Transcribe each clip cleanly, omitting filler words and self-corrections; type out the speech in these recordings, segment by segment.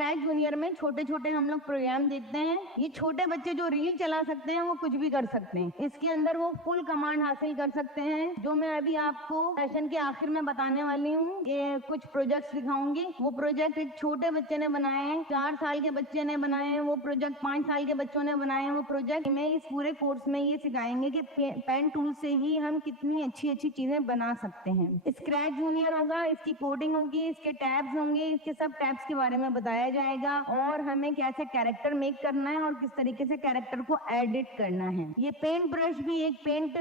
Scratch junior में छोटे छोटे हम लोग प्रोग्राम देखते हैं। ये छोटे बच्चे जो रील चला सकते हैं वो कुछ भी कर सकते हैं। इसके अंदर वो फुल कमांड हासिल कर सकते हैं, जो मैं अभी आपको सेशन के आखिर में बताने वाली हूँ। ये कुछ प्रोजेक्ट्स दिखाऊंगी। वो प्रोजेक्ट एक छोटे बच्चे ने बनाए हैं, 4 साल के बच्चे ने बनाए हैं। वो प्रोजेक्ट 5 साल के बच्चों ने बनाए हैं। वो प्रोजेक्ट में इस पूरे कोर्स में ये सिखाएंगे कि पेन टूल से ही हम कितनी अच्छी अच्छी चीजें बना सकते हैं। स्क्रैच जूनियर होगा, इसकी कोडिंग होगी, इसके टैब्स होंगे, इसके सब टैब्स के बारे में बताया जाएगा और हमें कैसे कैरेक्टर मेक करना है और किस तरीके से कैरेक्टर को एडिट करना है। ये पेंट ब्रश भी एक पेंट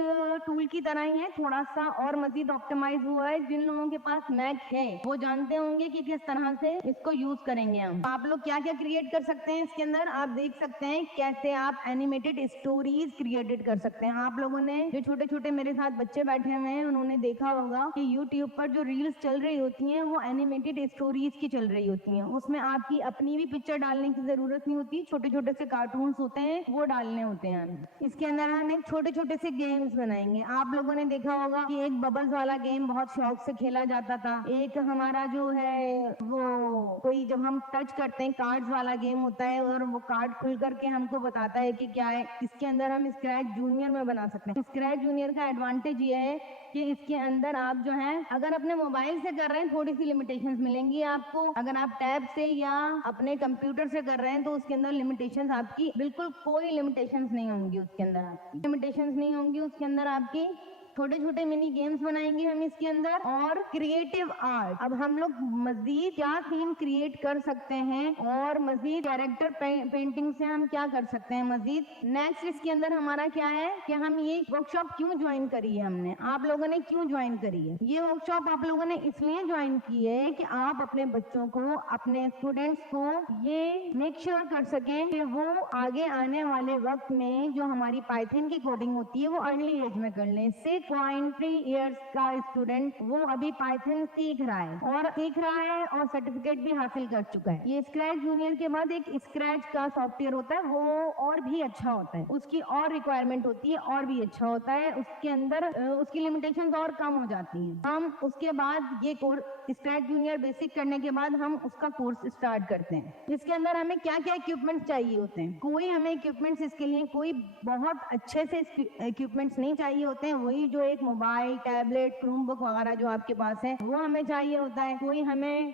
टूल की तरह ही है, थोड़ा सा और मजीद ऑप्टिमाइज हुआ है। जिन लोगों के पास मैक है वो जानते होंगे कि किस तरह से इसको यूज करेंगे हम। आप लोग क्या क्या क्रिएट कर सकते हैं इसके अंदर, आप देख सकते हैं कैसे आप एनिमेटेड स्टोरीज क्रिएटेड कर सकते हैं। आप लोगों ने जो छोटे छोटे मेरे साथ बच्चे बैठे हुए हैं उन्होंने देखा होगा कि यूट्यूब पर जो रील्स चल रही होती हैं वो एनिमेटेड स्टोरीज की चल रही होती हैं। उसमें आपकी अपनी भी पिक्चर डालने की जरूरत नहीं होती, छोटे छोटे से कार्टून्स होते हैं वो डालने होते हैं। इसके अंदर हम एक छोटे छोटे से गेम्स बनाएंगे। आप लोगों ने देखा होगा कि एक बबल्स वाला गेम बहुत शौक से खेला जाता था। एक हमारा जो है वो कोई जब हम टच करते हैं कार्ड्स वाला गेम होता है और वो कार्ड खुल करके हमको बताता है कि क्या है। इसके अंदर हम स्क्रैच जूनियर में बना सकते हैं। स्क्रैच जूनियर का एडवांटेज ये है कि इसके अंदर आप जो है अगर अपने मोबाइल से कर रहे हैं थोड़ी सी लिमिटेशंस मिलेंगी आपको। अगर आप टैब से या अपने कंप्यूटर से कर रहे हैं तो उसके अंदर लिमिटेशंस आपकी बिल्कुल कोई लिमिटेशंस नहीं होंगी। उसके अंदर आपकी लिमिटेशंस नहीं होंगी। उसके अंदर आपकी छोटे छोटे मिनी गेम्स बनाएंगे हम इसके अंदर। और क्रिएटिव आर्ट, अब हम लोग मजीद क्या थीम क्रिएट कर सकते हैं और मजीद कैरेक्टर पेंटिंग से हम क्या कर सकते हैं मजीद। नेक्स्ट इसके अंदर हमारा क्या है कि हम ये वर्कशॉप क्यों ज्वाइन करी है हमने, आप लोगों ने क्यों ज्वाइन करी है ये वर्कशॉप। आप लोगों ने इसलिए ज्वाइन की है कि आप अपने बच्चों को, अपने स्टूडेंट्स को ये मेक श्योर कर सकें कि वो आगे आने वाले वक्त में जो हमारी पाइथन की कोडिंग होती है वो अर्ली एज में कर लें। 6.3 इयर्स का स्टूडेंट वो अभी पाइथन सीख रहा है और सर्टिफिकेट भी हासिल कर चुका है। ये स्क्रैच जूनियर के बाद एक स्क्रैच का सॉफ्टवेयर होता है वो और भी अच्छा होता है, उसकी और रिक्वायरमेंट होती है और भी अच्छा होता है। उसके अंदर उसकी लिमिटेशंस और कम हो जाती हैं। हम उसके बाद ये कोर्स स्क्रैच जूनियर बेसिक करने के बाद हम उसका कोर्स स्टार्ट करते हैं। इसके अंदर हमें क्या क्या इक्विपमेंट्स चाहिए होते हैं। कोई हमें इक्विपमेंट्स इसके लिए कोई बहुत अच्छे से इक्विपमेंट्स नहीं चाहिए होते हैं। वही जो एक मोबाइल, टैबलेट, क्रोमबुक वगैरह जो आपके पास है वो हमें चाहिए होता है। कोई हमें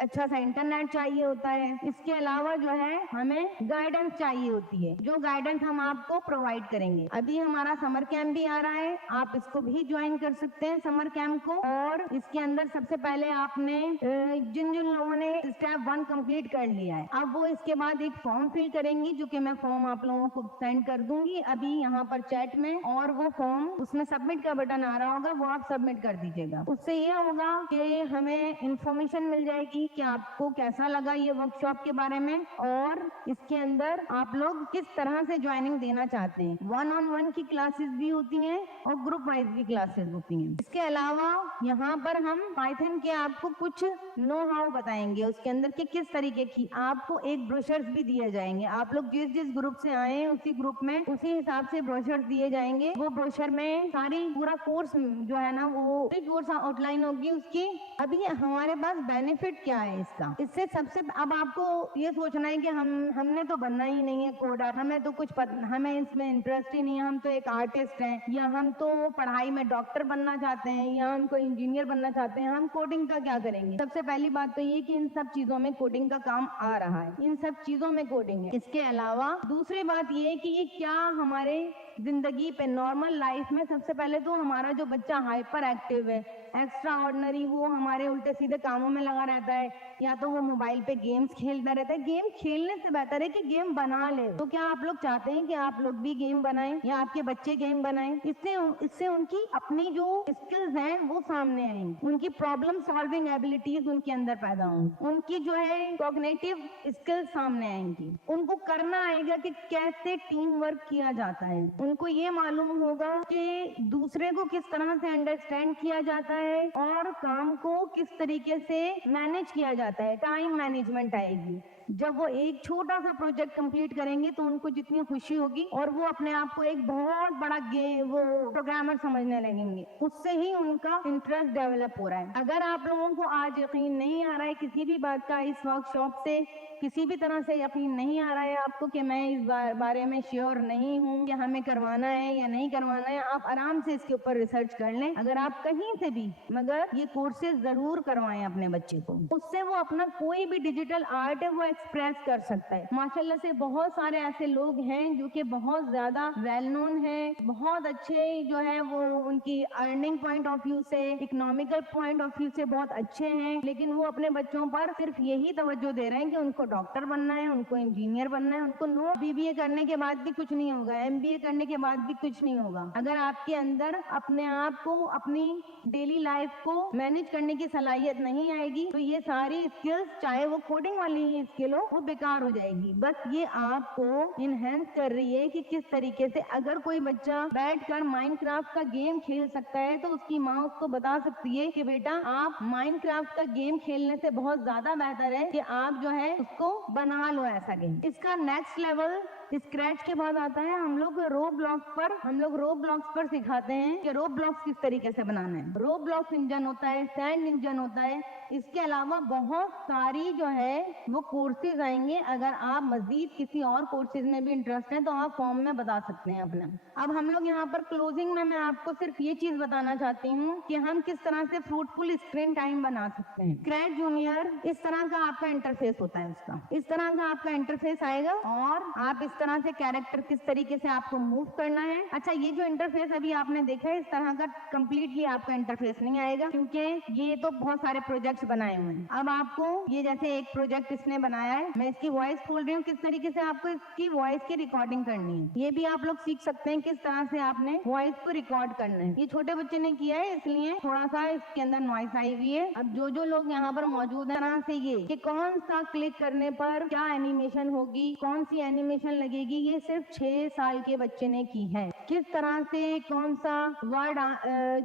अच्छा सा इंटरनेट चाहिए होता है। इसके अलावा जो है हमें गाइडेंस चाहिए होती है, जो गाइडेंस हम आपको प्रोवाइड करेंगे। अभी हमारा समर कैंप भी आ रहा है, आप इसको भी ज्वाइन कर सकते हैं समर कैंप को। और इसके अंदर सबसे पहले आपने जिन जिन लोगों ने स्टेप 1 कंप्लीट कर लिया है, अब वो इसके बाद एक फॉर्म फिल करेंगी, जो कि मैं फॉर्म आप लोगों को सेंड कर दूंगी अभी यहाँ पर चैट में। और वो फॉर्म, उसमें सबमिट का बटन आ रहा होगा, वो आप सबमिट कर दीजिएगा। उससे ये होगा कि हमें इंफॉर्मेशन मिल जाएगी कि आपको कैसा लगा ये वर्कशॉप के बारे में और इसके अंदर आप लोग किस तरह से ज्वाइनिंग देना चाहते हैं। 1-on-1 की क्लासेस भी होती हैं और ग्रुप वाइज भी क्लासेस होती हैं। इसके अलावा यहाँ पर हम पाइथन के आपको कुछ नो हाउ बताएंगे उसके अंदर कि किस तरीके की आपको एक ब्रोशर्स भी दिए जाएंगे। आप लोग जिस जिस ग्रुप से आए हैं उसी ग्रुप में उसी हिसाब से ब्रोशर्स दिए जाएंगे। वो ब्रोशर में सारी पूरा कोर्स जो है ना वो कोर्स आउटलाइन होगी उसकी। अभी हमारे पास बेनिफिट क्या है इसका, इससे सबसे अब आपको ये सोचना है कि हमने तो बनना ही नहीं है कोडर, हमें तो कुछ हमें इसमें इंटरेस्ट ही नहीं है, हम तो एक आर्टिस्ट हैं, या हम तो पढ़ाई में डॉक्टर बनना चाहते हैं, या हम कोई इंजीनियर बनना चाहते हैं, हम कोडिंग का क्या करेंगे। सबसे पहली बात तो ये कि इन सब चीजों में कोडिंग का काम आ रहा है, इन सब चीजों में कोडिंग है। इसके अलावा दूसरी बात ये कि ये क्या हमारे जिंदगी पे, नॉर्मल लाइफ में सबसे पहले तो हमारा जो बच्चा हाइपर एक्टिव है, एक्स्ट्रा ऑर्डिनरी, वो हमारे उल्टे सीधे कामों में लगा रहता है, या तो वो मोबाइल पे गेम्स खेलता रहता है। गेम खेलने से बेहतर है कि गेम बना ले। तो क्या आप लोग चाहते हैं कि आप लोग भी गेम बनाएं या आपके बच्चे गेम बनाएं? इससे उनकी अपनी जो स्किल्स हैं वो सामने आएंगी, उनकी प्रॉब्लम सॉल्विंग एबिलिटीज उनके अंदर पैदा होंगी, उनकी जो है कॉग्निटिव स्किल्स सामने आएंगी। उनको करना आएगा कि कैसे टीम वर्क किया जाता है, उनको ये मालूम होगा कि दूसरे को किस तरह से अंडरस्टैंड किया जाता है है और काम को किस तरीके से मैनेज किया जाता है, टाइम मैनेजमेंट आएगी। जब वो एक छोटा सा प्रोजेक्ट कंप्लीट करेंगे तो उनको जितनी खुशी होगी और वो अपने आप को एक बहुत बड़ा वो प्रोग्रामर समझने लगेंगे, उससे ही उनका इंटरेस्ट डेवलप हो रहा है। अगर आप लोगों को आज यकीन नहीं आ रहा है किसी भी बात का, इस वर्कशॉप से किसी भी तरह से यकीन नहीं आ रहा है आपको कि मैं इस बारे में श्योर नहीं हूँ कि हमें करवाना है या नहीं करवाना है, आप आराम से इसके ऊपर रिसर्च कर लें। अगर आप कहीं से भी, मगर ये कोर्सेज जरूर करवाएं अपने बच्चे को, उससे वो अपना कोई भी डिजिटल आर्ट है वो एक्सप्रेस कर सकता है। माशाल्लाह से बहुत सारे ऐसे लोग हैं जो कि बहुत ज्यादा वेल नोन है, बहुत अच्छे जो है वो उनकी अर्निंग पॉइंट ऑफ व्यू से, इकोनॉमिकल पॉइंट ऑफ व्यू से बहुत अच्छे हैं, लेकिन वो अपने बच्चों पर सिर्फ यही तवज्जो दे रहे हैं कि उनको डॉक्टर बनना है, उनको इंजीनियर बनना है, उनको नो बीबीए करने के बाद भी कुछ नहीं होगा, एमबीए करने के बाद भी कुछ नहीं होगा। अगर आपके अंदर अपने आप को, अपनी डेली लाइफ को मैनेज करने की सलाहियत नहीं आएगी तो ये सारी स्किल्स, चाहे वो कोडिंग वाली ही स्किल हो, वो बेकार हो जाएगी। बस ये आपको इनहेंस कर रही है कि किस तरीके से अगर कोई बच्चा बैठकर माइनक्राफ्ट का गेम खेल सकता है तो उसकी माँ उसको बता सकती है कि बेटा आप माइनक्राफ्ट का गेम खेलने से बहुत ज्यादा बेहतर है कि आप जो है उसको बना लो ऐसा गेम। इसका नेक्स्ट लेवल स्क्रैच के बाद आता है हम लोग रो ब्लॉक्स पर सिखाते हैं कि रो ब्लॉक्स किस तरीके से बनाना है। रो ब्लॉक्स इंजन होता है, सैंड इंजन होता है, इसके अलावा बहुत सारी जो है वो कोर्सेज आएंगे। अगर आप मजीद किसी और कोर्सेज में भी इंटरेस्ट है तो आप फॉर्म में बता सकते हैं अपना। अब हम लोग यहाँ पर क्लोजिंग में मैं आपको सिर्फ ये चीज बताना चाहती हूँ कि हम किस तरह से फ्रूटफुल स्क्रीन टाइम बना सकते हैं। स्क्रैच जूनियर इस तरह का आपका इंटरफेस होता है, उसका इस तरह का आपका इंटरफेस आएगा और आप इस तरह से कैरेक्टर किस तरीके से आपको मूव करना है। अच्छा, ये जो इंटरफेस अभी आपने देखा है इस तरह का कंप्लीटली आपका इंटरफेस नहीं आएगा क्योंकि ये तो बहुत सारे प्रोजेक्ट्स बनाए हुए हैं। अब आपको ये जैसे एक प्रोजेक्ट इसने बनाया है, मैं इसकी वॉइस खोल रही हूँ, किस तरीके से आपको इसकी वॉइस की रिकॉर्डिंग करनी है ये भी आप लोग सीख सकते हैं, किस तरह से आपने वॉइस को रिकॉर्ड करना है। ये छोटे बच्चे ने किया है इसलिए थोड़ा सा इसके अंदर नॉइस आई हुई है। अब जो लोग यहाँ पर मौजूद है, तरह से ये कि कौन सा क्लिक करने पर क्या एनिमेशन होगी, कौन सी एनिमेशन लगेगी, ये सिर्फ 6 साल के बच्चे ने की है। किस तरह से कौन सा वर्ड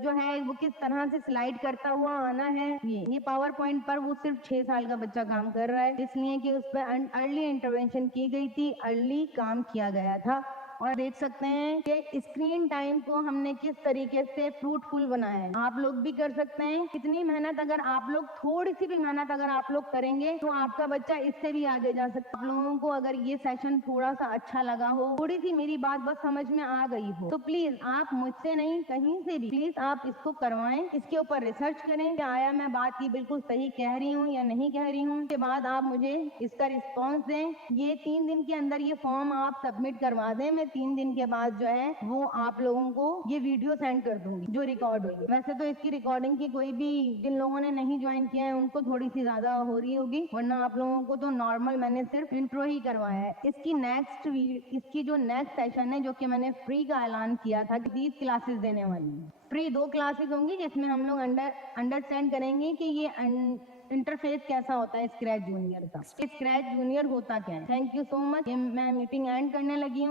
जो है वो किस तरह से स्लाइड करता हुआ आना है, ये पावर पॉइंट पर वो सिर्फ 6 साल का बच्चा काम कर रहा है, इसलिए कि उस पर अर्ली इंटरवेंशन की गई थी, अर्ली काम किया गया था। और देख सकते हैं कि स्क्रीन टाइम को हमने किस तरीके से फ्रूटफुल बनाया है। आप लोग भी कर सकते हैं। कितनी मेहनत, अगर आप लोग थोड़ी सी भी मेहनत अगर आप लोग करेंगे तो आपका बच्चा इससे भी आगे जा सकता है। आप लोगों को अगर ये सेशन थोड़ा सा अच्छा लगा हो, थोड़ी सी मेरी बात बस समझ में आ गई हो, तो प्लीज आप मुझसे नहीं, कहीं से भी प्लीज आप इसको करवाएं, इसके ऊपर रिसर्च करें कि आया मैं बात ये बिल्कुल सही कह रही हूँ या नहीं कह रही हूँ। उसके बाद आप मुझे इसका रिस्पॉन्स दें। ये 3 दिन के अंदर ये फॉर्म आप सबमिट करवा दें। मैं 3 दिन के बाद जो है वो आप लोगों को ये वीडियो सेंड कर दूंगी जो रिकॉर्ड हुई। वैसे तो इसकी रिकॉर्डिंग की कोई भी, जिन लोगों ने नहीं ज्वाइन किया है उनको थोड़ी सी ज्यादा हो रही होगी, वरना आप लोगों को तो नॉर्मल मैंने सिर्फ इंट्रो ही करवाया है। इसकी जो नेक्स्ट सेशन है, जो कि मैंने फ्री का ऐलान किया था कि 30 क्लासेस देने वाली है। फ्री 2 क्लासेस होंगी जिसमें हम लोग अंडरस्टैंड करेंगे कि ये इंटरफेस कैसा होता है स्क्रैच जूनियर का, स्क्रैच जूनियर होता क्या है। Thank you so much. मैं मीटिंग एंड करने लगी हूँ।